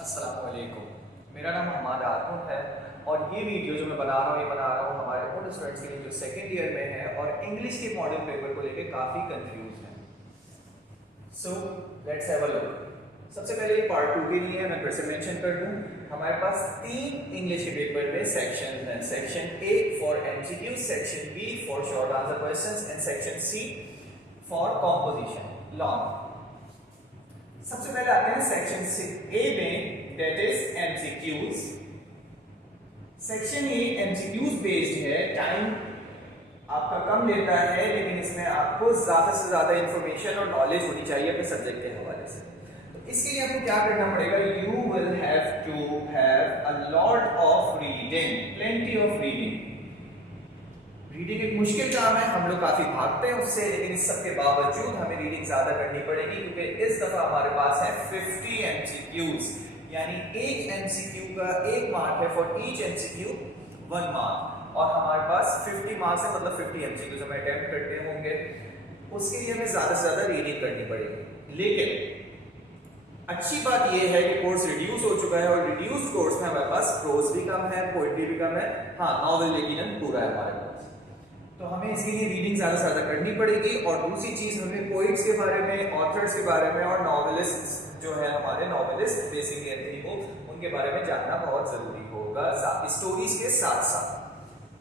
अस्सलामुअलैकुम। मेरा नाम हमाद आरकुट है और ये वीडियो जो मैं बना रहा हूँ हमारे उन स्टूडेंट्स के लिए जो सेकेंड ईयर में है और इंग्लिश के मॉडल पेपर को लेकर काफ़ी कंफ्यूज हैं। So let's have a look. सबसे पहले पार्ट 2 के लिए मैं फिर से मेंशन कर दूं, हमारे पास 3 इंग्लिश के पेपर में सेक्शन हैं। Section A for MCQ, section B for short answer questions and section C for composition long. सबसे पहले आते हैं सेक्शन ए में, that is MCQs. Section A MCQs based है, टाइम आपका कम लेता है लेकिन इसमें आपको ज्यादा से ज्यादा इंफॉर्मेशन और नॉलेज होनी चाहिए अपने सब्जेक्ट के हवाले से। तो इसके लिए आपको क्या करना पड़ेगा, you will have to have a lot of reading, plenty of reading. Reading एक मुश्किल काम है, हम लोग काफी भागते हैं उससे, लेकिन इस सब के बावजूद हमें रीडिंग ज्यादा करनी पड़ेगी क्योंकि इस दफा हमारे पास है 50 एमसीक्यूज, यानी एक एमसीक्यू का 1 मार्क है, फॉर ईच एमसीक्यू 1 मार्क, और हमारे पास 50 मार्क्स है, मतलब 50 एमसीक्यूज हम अटेम्प्ट करते होंगे। उसके लिए हमें ज्यादा से ज्यादा रीडिंग करनी पड़ेगी। लेकिन अच्छी बात यह है कि कोर्स रिड्यूस हो चुका है और रिड्यूस्ड कोर्स में हमारे पास प्रोज भी कम है, पोएट्री भी कम है, हाँ नॉवेल लेकिन पूरा है हमारे पास। तो हमें इसके लिए रीडिंग ज़्यादा से ज़्यादा करनी पड़ेगी। और दूसरी चीज़, हमें पोइट्स के बारे में, ऑथर्स के बारे में और नॉवेलिस्ट जो है हमारे नॉवेलिस्ट बेसिकली एंथनी बुक, उनके बारे में जानना बहुत ज़रूरी होगा स्टोरीज के साथ साथ।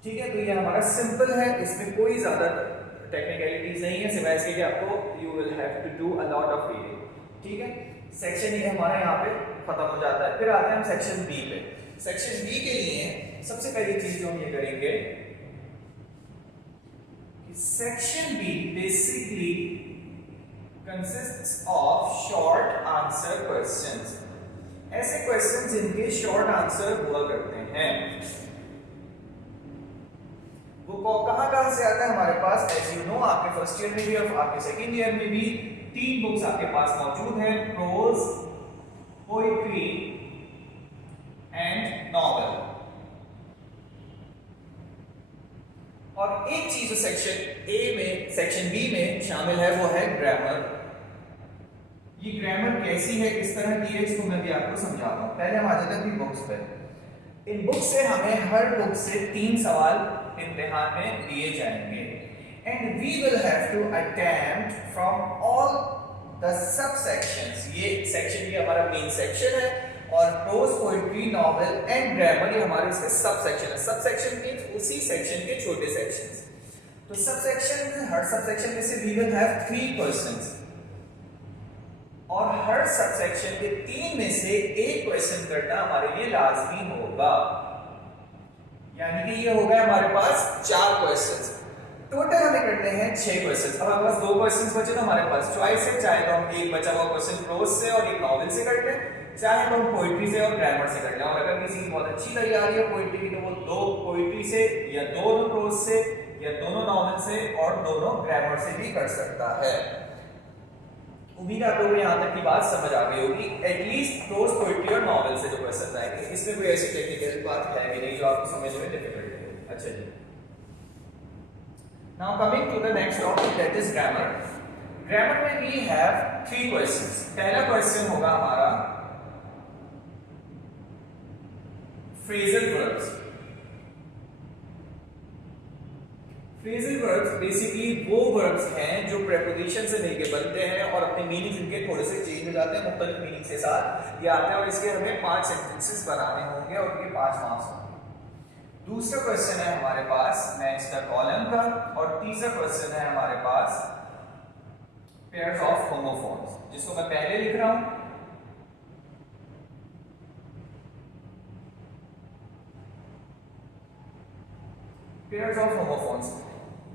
ठीक है, तो ये हमारा सिंपल है, इसमें कोई ज़्यादा टेक्निकलिटीज नहीं है, सिवाय इसके कि आपको you will have to do a lot of reading. ठीक है, सेक्शन ए हमारा यहाँ पे खत्म हो जाता है। फिर आते हैं हम सेक्शन बी पे। सेक्शन बी के लिए सबसे पहली चीज जो हम ये करेंगे, section B basically consists of short answer questions, ऐसे क्वेश्चंस जिनके शॉर्ट आंसर हुआ करते हैं। वो कहां से आता है हमारे पास, एज यू नो आपके फर्स्ट ईयर में भी और आपके सेकेंड ईयर में भी 3 बुक्स आपके पास मौजूद हैं, प्रोज, पोएट्री एंड नॉवेल। और एक चीज जो सेक्शन ए में, सेक्शन बी में शामिल है वो है ग्रामर। ये ग्रामर कैसी है, किस तरह की है, इसको मैं भी आपको समझाता हूँ। पहले हम आ जाते हैं बुक्स पे। इन बुक से हमें हर बुक से 3 सवाल इम्तिहान में दिए जाएंगे and we will have to attempt from all the sub sections. ये सेक्शन भी हमारा मेन सेक्शन है और prose, poetry, novel and grammar ये हमारे इसके सब सेक्शन है। सब सेक्शन मींस उसी सेक्शन के छोटे सेक्शंस। तो सब सेक्शन में, हर सब सेक्शन में से वी विल हैव 3 क्वेश्चंस और हर सब सेक्शन के 3 में से एक क्वेश्चन करना हमारे लिए लाजमी होगा, यानी कि ये हो गया हमारे पास 4 क्वेश्चंस। टोटल हमें करने हैं 6 क्वेश्चंस। अब हमारे पास 2 क्वेश्चंस बचे तो हमारे पास चॉइस है, चाहे तो हम एक बचा हुआ क्वेश्चन प्रोज से और एक नॉवेल से कर लें, चाहे तो हम पोएट्री से और ग्रामर से कर लें। और अगर किसी की बहुत अच्छी तैयारी है पोएट्री की तो वो 2 पोएट्री से या 2 प्रोज से या दोनों नॉवेल से और दोनों ग्रामर से भी कर सकता है। उम्मीद आप लोगों को यहाँ तक की बात समझ आ गई होगी, एटलीस्ट प्रोज, पोएट्री और नॉवेल से जो क्वेश्चन आएंगे। इसमें कोई ऐसी टेक्निकल बात है भी नहीं जो आपको समझ में डिफिकल्ट है। अच्छा जी, now coming to the next topic, that is grammar. Grammar में वी हैव 3 क्वेश्चंस। पहला क्वेश्चन होगा हमारा phrasal verbs. Phrasal verbs basically वो वर्ब्स हैं जो प्रेपोजिशन से लेके बनते हैं और अपने मीनिंग इनके थोड़े से चेंज हो जाते हैं, मुख्तलिफ मीनिंग के साथ ये आते हैं और इसके हमें 5 सेंटेंसेस बनाने होंगे और उनके 5 मार्क्स होंगे। दूसरा क्वेश्चन है हमारे पास नेक्स्ट द कॉलम का, और तीसरा क्वेश्चन है हमारे पास पेयर्स ऑफ होमोफोन्स, जिसको मैं पहले लिख रहा हूं। पेयर्स ऑफ होमोफोन्स,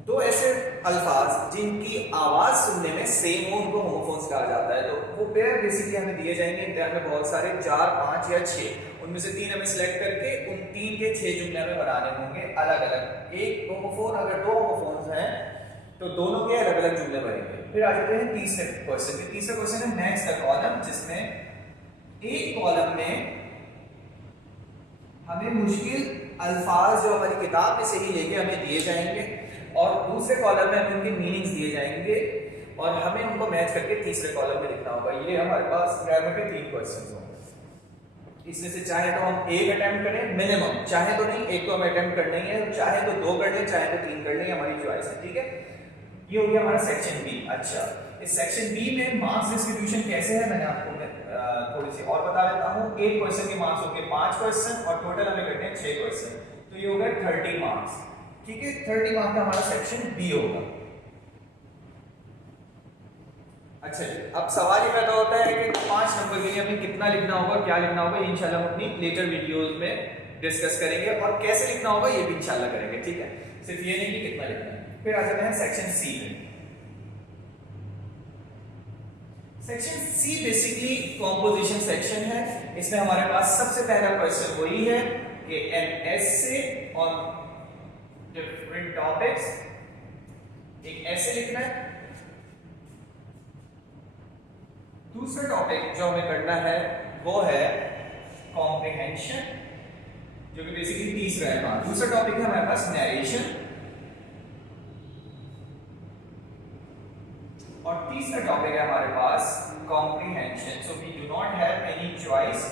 2 ऐसे अल्फाज जिनकी आवाज सुनने में सेम हो उनको होमोफोन्स कहा जाता है। तो वो पेयर बेसिकली हमें दिए जाएंगे इम्तिहान में बहुत सारे, 4, 5 या 6, उनमें से 3 हमें सिलेक्ट करके उन 3 के 6 जुमले हमें बनाने होंगे अलग अलग। एक होमोफोन, अगर 2 होमोफोन्स हैं तो दोनों के अलग अलग जुमले बनेंगे। फिर आ जाते हैं तीसरे क्वेश्चन पे। तीसरा क्वेश्चन है नेक्स्ट द कॉलम, जिसमें एक कॉलम में हमें मुश्किल अल्फाज जो हमारी किताब में से ही लेके हमें दिए जाएंगे और दूसरे कॉलम में हमें उनके मीनिंग्स दिए जाएंगे और हमें उनको मैच करके तीसरे कॉलम में लिखना होगा। ये हमारे पास ग्रामर के 3 क्वेश्चंस होंगे। इसमें से चाहे तो हम एक अटेम्प्ट करें मिनिमम, चाहे तो नहीं, एक तो हमें अटेम्प्ट करना ही है, चाहे तो 2 कर लें, चाहे तो 3 कर लें, हमारी चॉइस है, ठीक है। ये हो गया हमारा सेक्शन बी। अच्छा, इस सेक्शन बी में मार्क्स डिस्ट्रीब्यूशन कैसे है मैंने आपको थोड़ी सी और बता देता हूँ। एक क्वेश्चन के मार्क्स होंगे 5 क्वेश्चन और टोटल हमें करने हैं 6 क्वेश्चन, तो ये हो गए 30 मार्क्स, ठीक है। 30 मार्क्स का हमारा सेक्शन बी होगा। अच्छा जी, अब सवाल ये पैदा होता है कि 5 नंबर के लिए हमें कितना लिखना होगा, क्या लिखना होगा, ये इंशाल्लाह हम अपनी लेटर वीडियोस में डिस्कस करेंगे, और कैसे लिखना होगा ये भी इंशाल्लाह करेंगे, ठीक है। सिर्फ ये नहीं कि कितना लिखना है। फिर आ जाते हैं सेक्शन सी में। Section C basically composition section है। इसमें हमारे पास सबसे पहला क्वेश्चन वही है कि an essay on different topics, एक ऐसे लिखना है। दूसरा टॉपिक जो हमें करना है वो है कॉम्प्रिहेंशन, जो कि बेसिकली तीसरा है। दूसरा टॉपिक है हमारे पास नरेशन, और तीसरा टॉपिक है हमारे पास comprehension. So we do not have any choice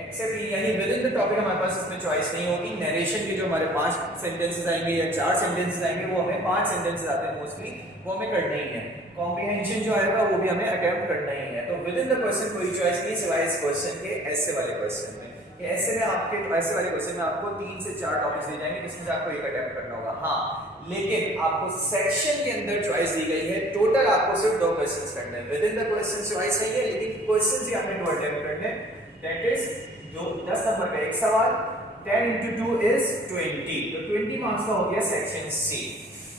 except, यानी विद इन द टॉपिक हमारे पास इसमें चॉइस नहीं होगी। नरेशन के जो हमारे 5 सेंटेंसेस आएंगे या 4 सेंटेंसेस आएंगे, वो हमें 5 सेंटेंसेस आते हैं मोस्टली, वो हमें करना ही है। कॉम्प्रिहेंशन जो आएगा वो भी हमें अटेम्प्ट करना ही है। तो विद इन द क्वेश्चन कोई चॉइस नहीं सिवाय इस क्वेश्चन के ऐसे वाले क्वेश्चन में। ऐसे में आपके ऐसे वाले क्वेश्चन में आपको 3 से 4 टॉपिक्स दिए जाएंगे जिसमें से आपको एक अटेम्प्ट करना होगा। हाँ, लेकिन आपको सेक्शन के अंदर चॉइस दी गई है, टोटल आपको सिर्फ 2 क्वेश्चंस करने हैं। With in the question choice नहीं है, लेकिन क्वेश्चंस ही आपने 2 अटेम्प्ट करने हैं। दैट इज जो 10 नंबर का एक सवाल, 10 into 2 is 20, तो 20 मार्क्स का हो गया section C.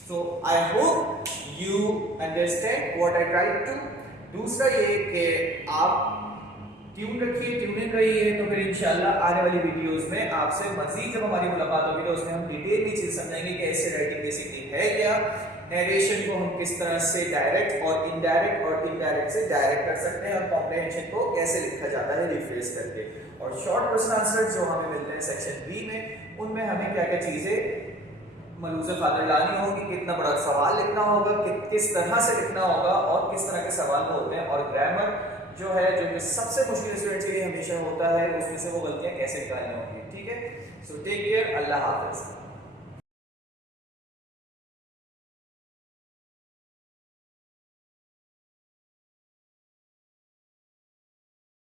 So I hope you understand what I tried to. दूसरा ये कि आप ट्यून रखिए, ट्यून इन रहिए, तो फिर इंशाल्लाह आने वाली वीडियोस में आपसे मजीद जब हमारी मुलाकात होगी तो उसमें हम डिटेल में चीज समझेंगे कि ऐसे राइटिंग बेसिकली है क्या, नरेशन को हम किस तरह से डायरेक्ट और इनडायरेक्ट से डायरेक्ट कर सकते हैं, और कॉम्प्रिहेंशन को कैसे लिखा जाता है रिफ्रेश करके। और शॉर्ट क्वेश्चन आंसर जो हमें मिलते हैं सेक्शन बी में, उनमें हमें क्या क्या चीजें मलूज़ खातिर लानी होगी, कितना बड़ा सवाल लिखना होगा, किस तरह से लिखना होगा, और किस तरह के सवाल होते हैं, और ग्रामर जो है जो सबसे मुश्किल स्टूडेंट्स के लिए हमेशा होता है, उसमें से वो गलतियां कैसे निकालनी होंगी, ठीक है। सो टेक केयर, अल्लाह हाफिज।